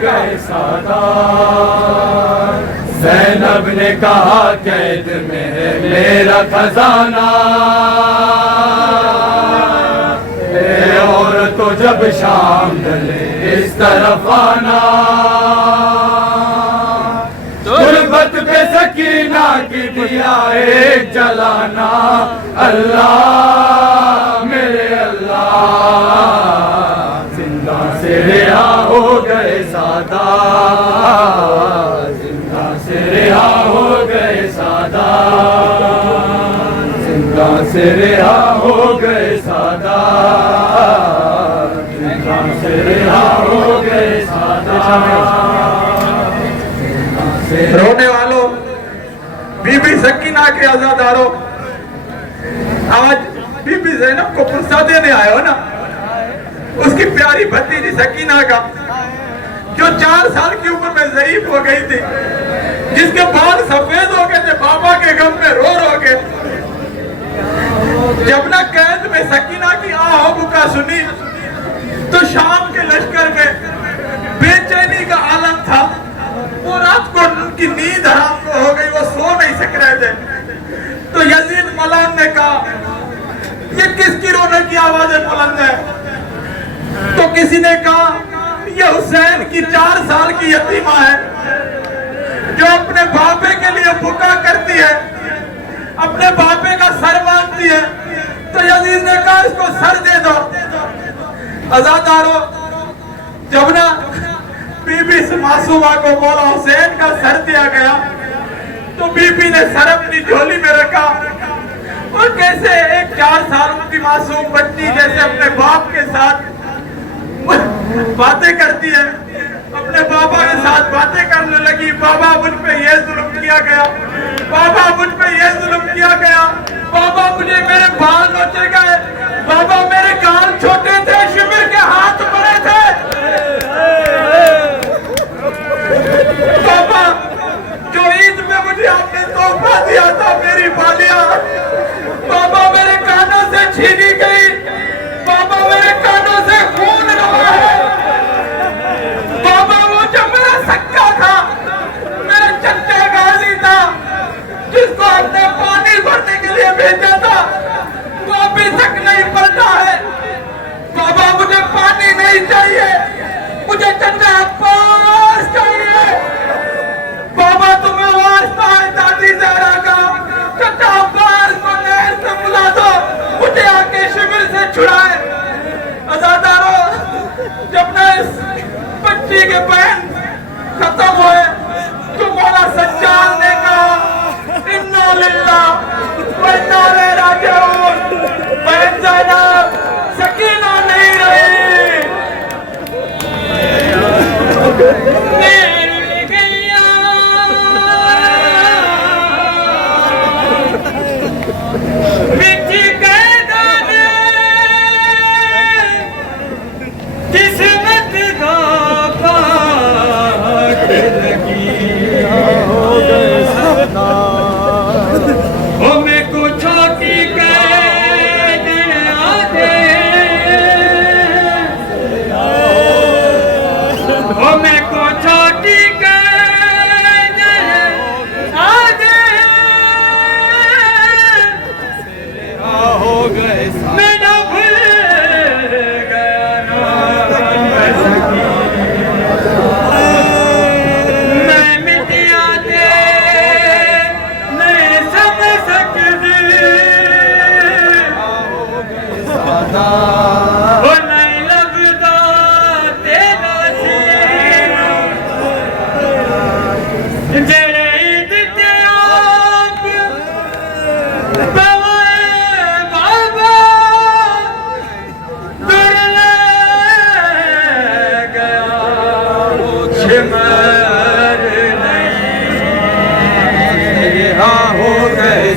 गए सादा। ज़ैनब ने कहा कैद में है मेरा खजाना, और तो जब शाम ढले इस तरफ आना। तुरबत पे सकीना की दिया एक जलाना। अल्लाह मेरे अल्लाह, जिंदा से रिहा हो गए सादा, जिंदा से रिहा हो गए सादा, जिंदा से रिहा हो गए सादा, जिंदा से रिहा हो गए सादा। रोने वालों, बीबी सकीना के आजादारों, आज बीबी ज़ैनब को पुरसा देने आए हो ना, उसकी प्यारी भतीजी सकीना का, जो 4 साल की उम्र में ज़ईफ हो गई थी, जिसके बाल सफेद हो गए थे बाबा के गम में रो रो के। जब ना कैद में सकीना की आहो बुका सुनी तो शाम के लश्कर में बेचैनी का आलम था। वो रात को उनकी नींद हराम को हो गई, वो सो नहीं सक रहे थे। तो यजीद मलान ने कहा ये किसकी रोने की आवाजें बुलंद है? तो किसी ने कहा ये हुसैन की 4 साल की यतीमा है, जो अपने बापे के लिए बुका करती है, अपने बापे का सर मांगती है। तो यजीद ने कहा इसको सर दे दो। आजादारों, जब ना बीबी मासूमा को बोला हुसैन का सर दिया गया, तो बीबी ने सर अपनी झोली में रखा और कैसे एक 4 साल की मासूम बच्ची जैसे अपने बाप के साथ बातें करती है, अपने बाबा के साथ बातें करने लगी। बाबा मुझ पे ये जुल्म किया गया, बाबा मुझ पे ये जुल्म किया गया, बाबा मुझे मेरे बाल नोचे गए, बाबा मेरे कान छोटे थे, शिविर के हाथ बड़े थे, बाबा जो ईद में मुझे आपने तोहफा दिया था मेरी बालियां, बाबा मेरे कानों से छीनी गई, बाबा मेरे कानों से खून रहा है, बाबा वो जो मेरा सक्का था, मेरा चच्चा गाजी था, जिसको आपने पानी भरने के लिए भेजा था, वो अभी तक नहीं भरता है। बाबा मुझे पानी नहीं चाहिए, मुझे चच्चा अब्बास चाहिए। बाबा तुम्हें वास्ता है दादी जहरा का, चच्चा अब्बास को नहर से बुला दो, मुझे आके शिविर से छुड़ाए। आजादारों, जब ना इस बच्ची के बहन खत्म हुए तो मौला सज्जाद ने कहा इन्ना लिल्लाह व इन्ना इलैहि राजिऊन। बहन ज़ैनब सकीना नहीं रही।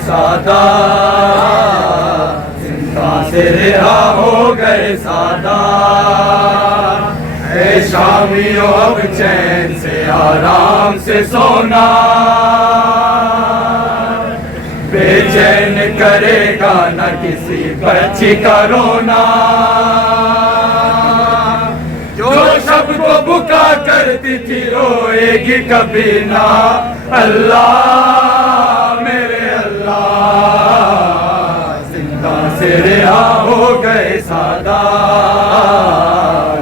सादा जिंदा से रिहा हो गए सादा। ऐ शामियों अब चैन से आराम से सोना, बेचैन करेगा न किसी बच्ची का रोना। जो शब को पुकार करती थी रोएगी कभी ना। अल्लाह मेरे अल्लाह जिंदा से रिहा हो गए सादात,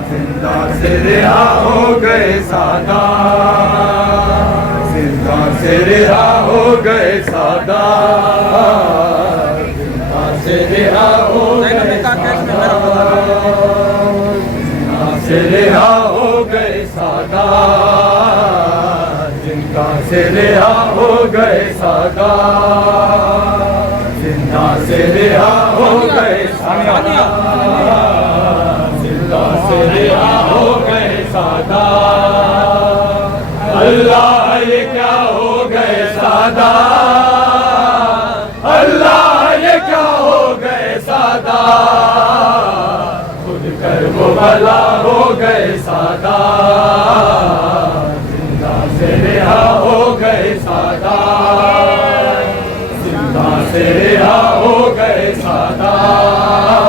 जिंदा से रिहा हो गए सादात, जिंदा से रिहा हो गए सादात, जिंदा से रिहा हो गए से रिहा हो गए सादात, जिंदा से रिहा हो गए सादात, जिंदा से रिहा हो गए सादात, जिंदा से रिहा हो गए सादात। अल्लाह ये क्या हो गए सादात, अल्लाह ये क्या हो गए सादात, खुद कर वो भला हो गए सादात, जिंदा से रिहा हो गए सादात, जिंदा से रिहा हो गए सादात,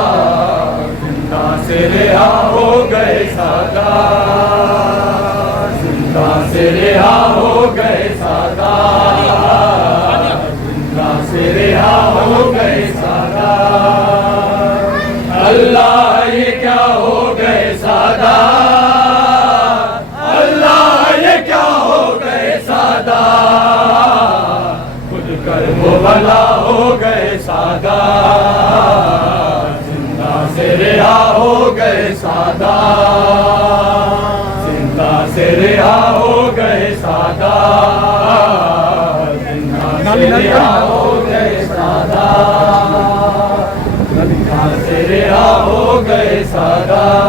जिंदा से रिहा हो गए सादात, जिंदा से रिहा हो गए सादात, जिंदा से रिहा हो गए सादात। अल्लाह ये क्या हो गए सादात, अल्लाह ये क्या हो गए सादात, खुद कर वो भला हो गए सादात, जिंदा से रिहा हो गए सादात, जिंदा से रिहा हो गए सादात, जिंदा से रिहा हो गए सादात, जिंदा से रिहा हो गए सादात,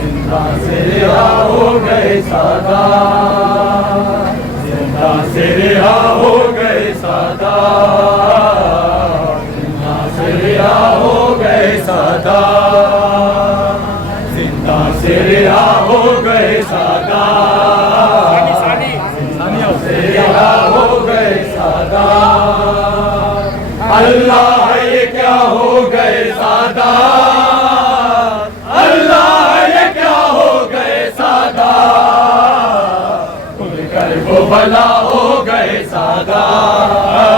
जिंदा से रिहा हो गए सादात, जिंदा से रिहा हो गए सादात, जिंदा से रिहा हो गए सादात, जिंदा से रिहा हो गए सादात, जिंदा से रिहा हो गए सादात। अल्लाह ये क्या हो गए सादात, अल्लाह ये क्या हो गए सादात, खुद कर वो भला हो गए सादात,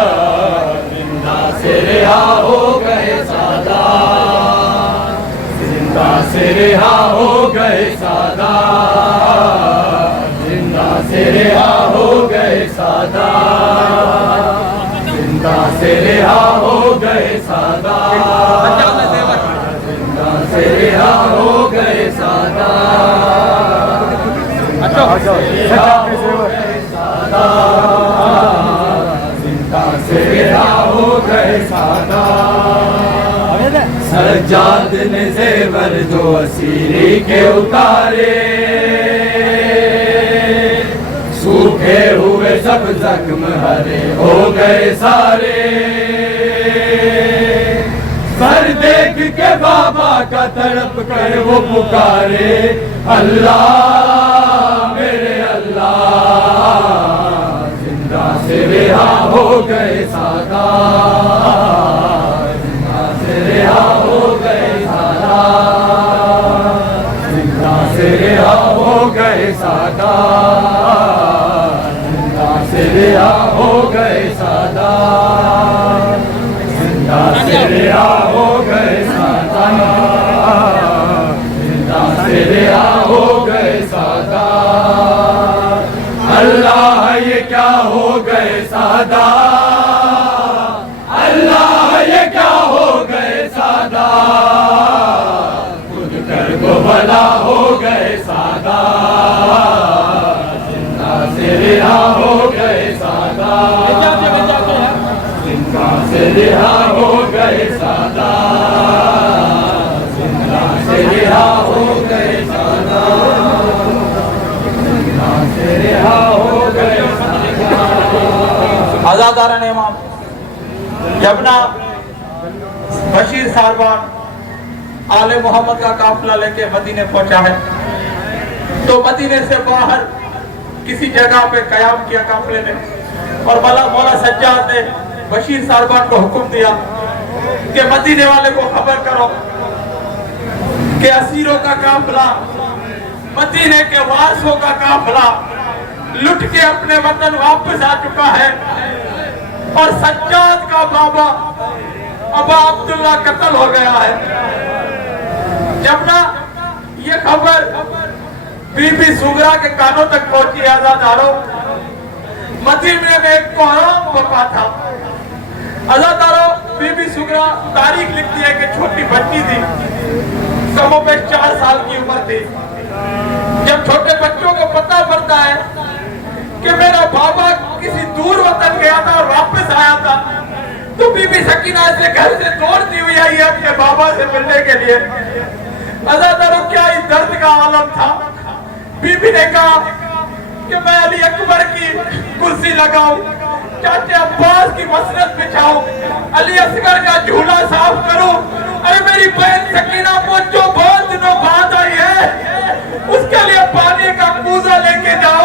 जिंदा से रिहा हो गए सादात, जिंदा से रिहा हो गए सादात, जिंदा से रिहा हो गए सादात, जिंदा से रिहा हो गए सादात, जिंदा से रिहा हो गए सादात, जिंदा से रिहा हो गए सादात, जिंदा से रिहा हो गए सादात। सज्जाद ने ज़ेवर जो असीरी के उतारे, सूखे हुए सब जख्म हरे हो गए सारे, सर देख के बाबा का तड़प कर वो पुकारे। अल्लाह मेरे अल्लाह जिंदा से रिहा हो गए सादात, जिंदा से रिहा हो गए सादात, जिंदा से रिहा हो गए सादात, जिंदा से रिहा हो गए सादात, जिंदा से रिहा हो गए सादात, जिंदा से रिहा हो गए सादात। अल्लाह ये क्या हो गए सादात, अल्लाह ये क्या हो गए सादात, खुद कर को भला हो गए सादात, जिंदा से रिहा हो गए सादात, जिंदा से रिहा हो गए सादात, जिंदा से रिहा हो गए सादात, जिंदा से रिहा हो गए सादात। आजादारान इमाम जबना बशीर सारवान आले मोहम्मद का काफिला लेके मदीने पहुंचा है, तो मदीने से बाहर किसी जगह पे कयाम किया काफिले ने, और मौला सज्जाद ने बशीर सारवान को हुक्म दिया कि मदीने वाले को खबर करो कि असीरों का काफिला मदीने के वारसों का काफिला लुट के अपने वतन वापस आ चुका है और सज्जाद का बाबा अबा अब्दुल्ला कत्ल हो गया है। जब ना ये खबर बीबी सुगरा के कानों तक पहुंची आजादारों, मदीने में एक कोहराम बपा था। आजादारों, बीबी सुगरा तारीख लिखती है कि छोटी बच्ची थी, कमोबेश 4 साल की उम्र थी। जब छोटे बच्चों को पता पड़ता है कि मेरा बाबा किसी दूर वतन गया था और वापस आया था, तो बीबी सकीना से घर से दौड़ती हुई आई है अपने बाबा से मिलने के लिए। आजादारों, क्या इस दर्द का आलम था। बीबी ने कहा कि मैं अली अकबर की कुर्सी लगाऊं, चाचे अब्बास की मसनद बिछाऊं, अली असगर का झूला साफ करूं। अरे मेरी बहन सकीना मुझ जो बहुत दिनों बाद आई है, उसके लिए पानी का कूजा लेके जाओ।